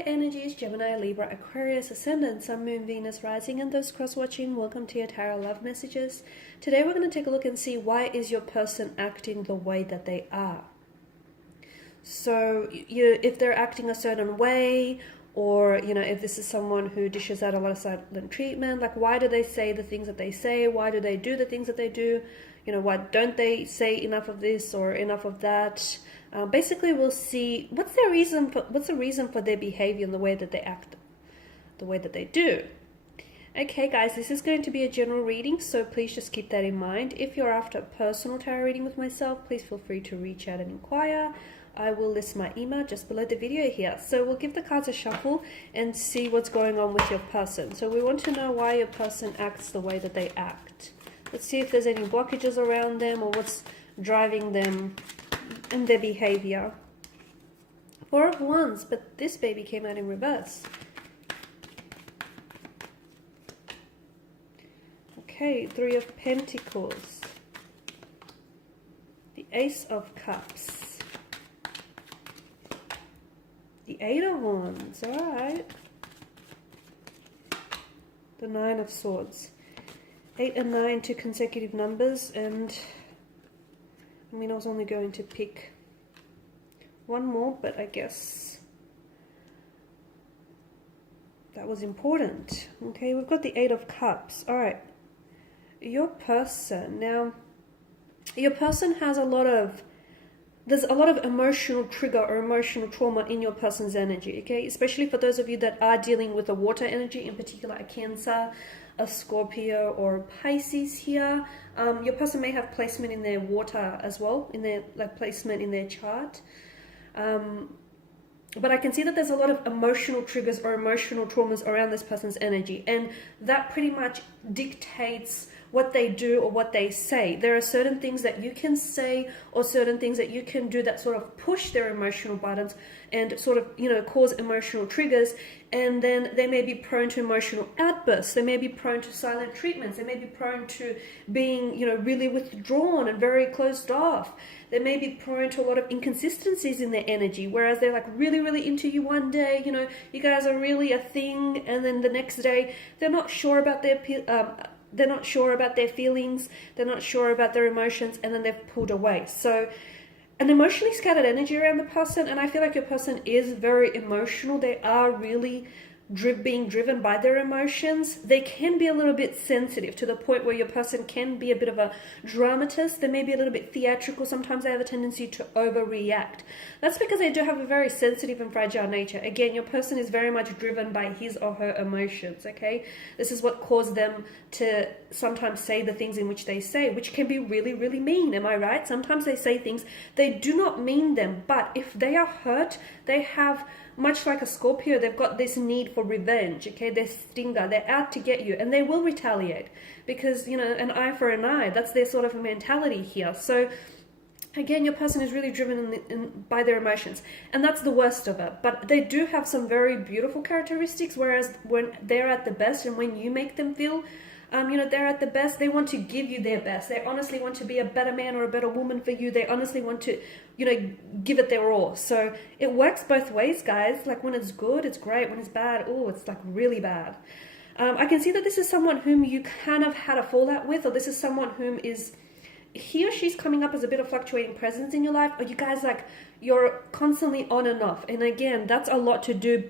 Hi energies, Gemini, Libra, Aquarius, Ascendant, Sun, Moon, Venus, Rising, and those cross-watching. Welcome to your Tarot Love Messages. Today we're going to take a look and see why is your person acting the way that they are. So if they're acting a certain way, or if this is someone who dishes out a lot of silent treatment, like why do they say the things that they say? Why do they do the things that they do? Why don't they say enough of this or enough of that? Basically, we'll see what's the reason for their behavior and the way that they act, the way that they do. Okay, guys, this is going to be a general reading, so please just keep that in mind. If you're after a personal tarot reading with myself, please feel free to reach out and inquire. I will list my email just below the video here. So we'll give the cards a shuffle and see what's going on with your person. So we want to know why your person acts the way that they act. Let's see if there's any blockages around them or what's driving them in their behavior. Four of Wands, but this baby came out in reverse. Okay, Three of Pentacles. The Ace of Cups. The Eight of Wands, alright. The Nine of Swords. 8 and 9, two consecutive numbers, and I was only going to pick one more, but I guess that was important. Okay, we've got the Eight of Cups. All right, your person. Now, your person has there's a lot of emotional trigger or emotional trauma in your person's energy, okay? Especially for those of you that are dealing with a water energy, in particular a Cancer, a Scorpio, or a Pisces here. Your person may have placement in their water as well, in their placement in their chart. But I can see that there's a lot of emotional triggers or emotional traumas around this person's energy, and that pretty much dictates what they do or what they say. There are certain things that you can say or certain things that you can do that sort of push their emotional buttons and sort of, cause emotional triggers. And then they may be prone to emotional outbursts. They may be prone to silent treatments. They may be prone to being, really withdrawn and very closed off. They may be prone to a lot of inconsistencies in their energy, whereas they're like really, really into you one day, you guys are really a thing, and then the next day they're not sure about their feelings, they're not sure about their emotions, and then they've pulled away. So an emotionally scattered energy around the person, and I feel like your person is very emotional. They are really being driven by their emotions. They can be a little bit sensitive to the point where your person can be a bit of a dramatist. They may be a little bit theatrical. Sometimes they have a tendency to overreact. That's because they do have a very sensitive and fragile nature. Again, your person is very much driven by his or her emotions, okay? This is what caused them to sometimes say the things in which they say, which can be really, really mean, am I right? Sometimes they say things, they do not mean them, but if they are hurt, they have, much like a Scorpio, they've got this need for revenge, okay? They're stinger, they're out to get you, and they will retaliate because, an eye for an eye, that's their sort of mentality here. So again, your person is really driven by their emotions, and that's the worst of it. But they do have some very beautiful characteristics, whereas when they're at the best and when you make them feel they're at the best, they want to give you their best. They honestly want to be a better man or a better woman for you. They honestly want to, give it their all. So it works both ways, guys. Like when it's good, it's great. When it's bad, it's like really bad. I can see that this is someone whom you kind of had a fallout with, or this is someone whom is, he or she's coming up as a bit of fluctuating presence in your life, or you guys you're constantly on and off. And again, that's got a lot to do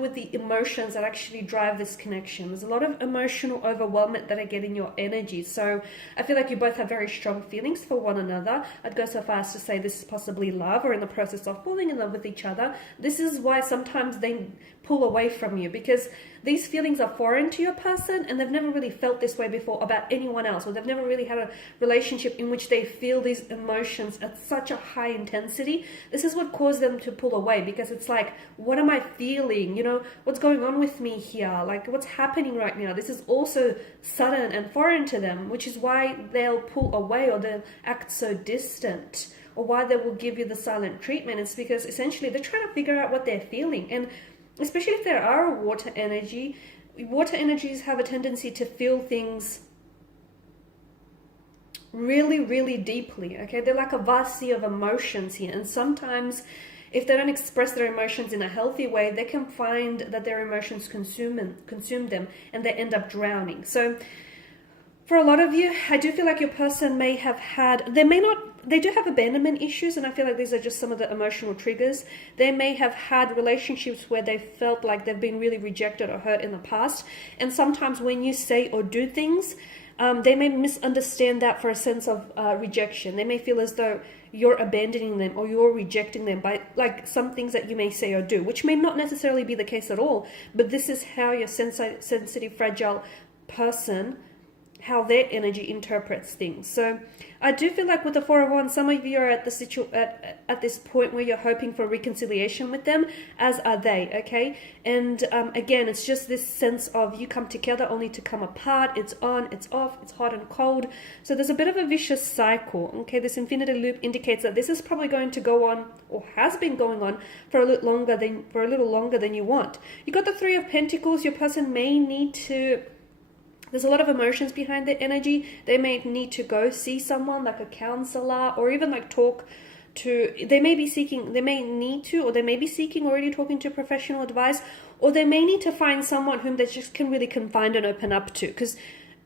with the emotions that actually drive this connection. There's a lot of emotional overwhelmment that I get in your energy. So I feel like you both have very strong feelings for one another. I'd go so far as to say this is possibly love, or in the process of falling in love with each other. This is why sometimes they pull away from you, because these feelings are foreign to your person and they've never really felt this way before about anyone else, or they've never really had a relationship in which they feel these emotions at such a high intensity. This is what caused them to pull away, because it's like, what am I feeling? What's going on with me here? Like, what's happening right now? This is also sudden and foreign to them, which is why they'll pull away or they'll act so distant, or why they will give you the silent treatment. It's because essentially they're trying to figure out what they're feeling. And especially if there are a water energies have a tendency to feel things really, really deeply, okay? They're like a vast sea of emotions here, and sometimes if they don't express their emotions in a healthy way, they can find that their emotions consume them, and they end up drowning. So for a lot of you, I do feel like your person may have had, they do have abandonment issues, and I feel like these are just some of the emotional triggers. They may have had relationships where they felt like they've been really rejected or hurt in the past, and sometimes when you say or do things, they may misunderstand that for a sense of rejection. They may feel as though you're abandoning them or you're rejecting them by like some things that you may say or do, which may not necessarily be the case at all, but this is how your sensitive, fragile person, how their energy interprets things. So I do feel like with the Four of Wands, some of you are at at this point where you're hoping for reconciliation with them, as are they, okay? And again, it's just this sense of you come together only to come apart. It's on, it's off, it's hot and cold. So there's a bit of a vicious cycle, okay? This infinity loop indicates that this is probably going to go on, or has been going on, for a little longer than you want. You got the Three of Pentacles. Your person may need to, there's a lot of emotions behind their energy. They may need to go see someone like a counselor, or even like talk to, they may be seeking already talking to professional advice, or they may need to find someone whom they just can really confide and open up to. Because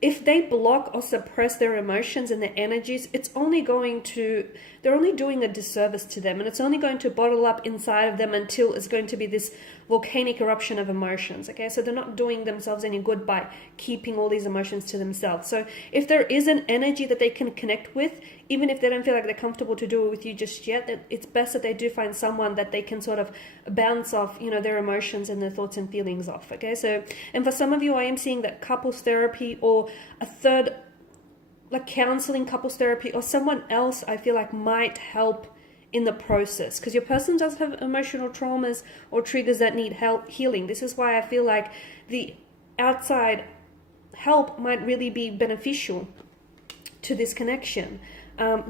if they block or suppress their emotions and their energies, they're only doing a disservice to them, and it's only going to bottle up inside of them until it's going to be this volcanic eruption of emotions, okay? So they're not doing themselves any good by keeping all these emotions to themselves. So if there is an energy that they can connect with, even if they don't feel like they're comfortable to do it with you just yet, that it's best that they do find someone that they can sort of bounce off, their emotions and their thoughts and feelings off, okay? So, and for some of you, I am seeing that couples therapy or a third, like counseling, couples therapy, or someone else I feel like might help in the process, because your person does have emotional traumas or triggers that need help healing. This is why I feel like the outside help might really be beneficial to this connection.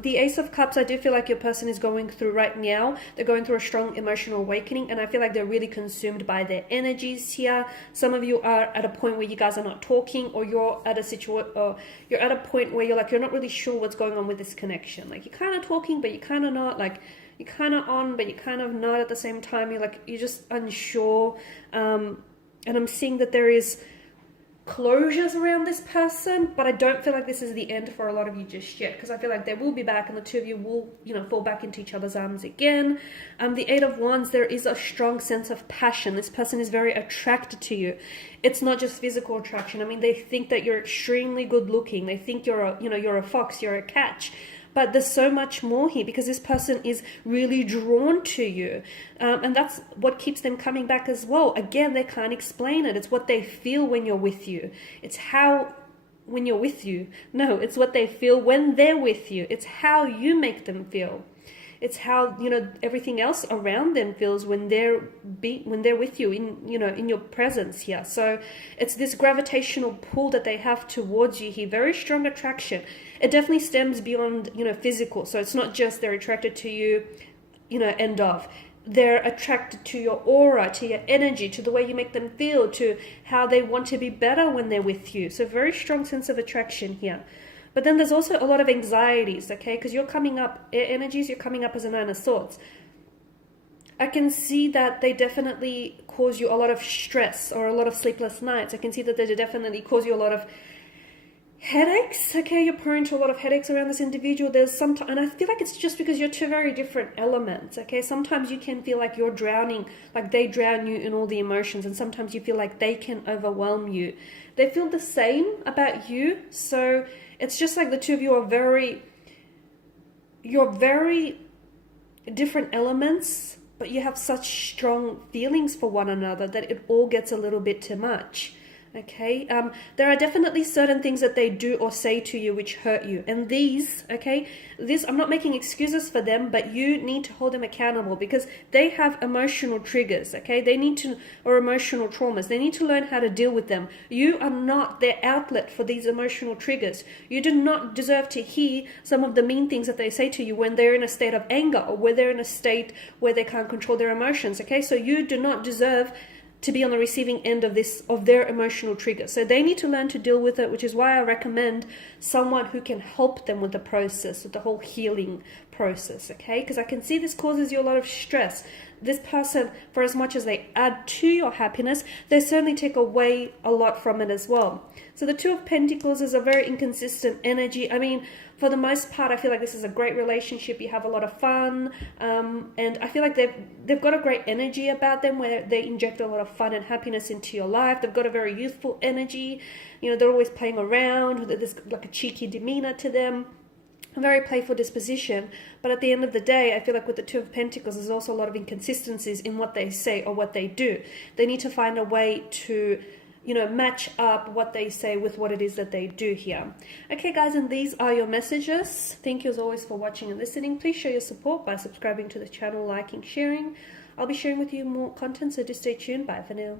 The Ace of Cups, I do feel like your person is going through right now. They're going through a strong emotional awakening, and I feel like they're really consumed by their energies here. Some of you are at a point where you guys are not talking, or you're at a point where you're not really sure what's going on with this connection. Like you're kind of talking, but you're kind of not. Like you're kind of on, but you're kind of not at the same time. You're just unsure. And I'm seeing that there is closures around this person, but I don't feel like this is the end for a lot of you just yet, because I feel like they will be back and the two of you will fall back into each other's arms again. The Eight of Wands, there is a strong sense of passion. This person is very attracted to you. It's not just physical attraction. I mean, they think that you're extremely good looking. They think you're a fox, you're a catch. But there's so much more here, because this person is really drawn to you. And that's what keeps them coming back as well. Again, they can't explain it. It's what they feel when you're with you. It's when you're with you. No, it's what they feel when they're with you. It's how you make them feel. It's how, everything else around them feels when they're with you in your presence here. So it's this gravitational pull that they have towards you here. Very strong attraction. It definitely stems beyond, physical. So it's not just they're attracted to you, end of. They're attracted to your aura, to your energy, to the way you make them feel, to how they want to be better when they're with you. So very strong sense of attraction here. But then there's also a lot of anxieties, okay? Because you're coming up, air energies, you're coming up as a Nine of Swords. I can see that they definitely cause you a lot of stress or a lot of sleepless nights. I can see that they definitely cause you a lot of headaches, okay? You're prone to a lot of headaches around this individual. And I feel like it's just because you're two very different elements, okay? Sometimes you can feel like you're drowning, like they drown you in all the emotions, and sometimes you feel like they can overwhelm you. They feel the same about you, so it's just like the two of you are you're very different elements, but you have such strong feelings for one another that it all gets a little bit too much. Okay, there are definitely certain things that they do or say to you which hurt you, and I'm not making excuses for them, but you need to hold them accountable, because they have emotional triggers, okay? Or emotional traumas. They need to learn how to deal with them. You are not their outlet for these emotional triggers. You do not deserve to hear some of the mean things that they say to you when they're in a state of anger, or when they're in a state where they can't control their emotions, okay? So you do not deserve to be on the receiving end of their emotional trigger. So they need to learn to deal with it, which is why I recommend someone who can help them with the process, with the whole healing process, okay? Because I can see this causes you a lot of stress. This person, for as much as they add to your happiness, they certainly take away a lot from it as well. So the Two of Pentacles is a very inconsistent energy. I mean, for the most part, I feel like this is a great relationship. You have a lot of fun, and I feel like they've got a great energy about them where they inject a lot of fun and happiness into your life. They've got a very youthful energy. You know, they're always playing around. There's like a cheeky demeanor to them. A very playful disposition, but at the end of the day, I feel like with the Two of Pentacles, there's also a lot of inconsistencies in what they say or what they do. They need to find a way to, you know, match up what they say with what it is that they do here. Okay, guys, and these are your messages. Thank you as always for watching and listening. Please show your support by subscribing to the channel, liking, sharing. I'll be sharing with you more content, so just stay tuned. Bye for now.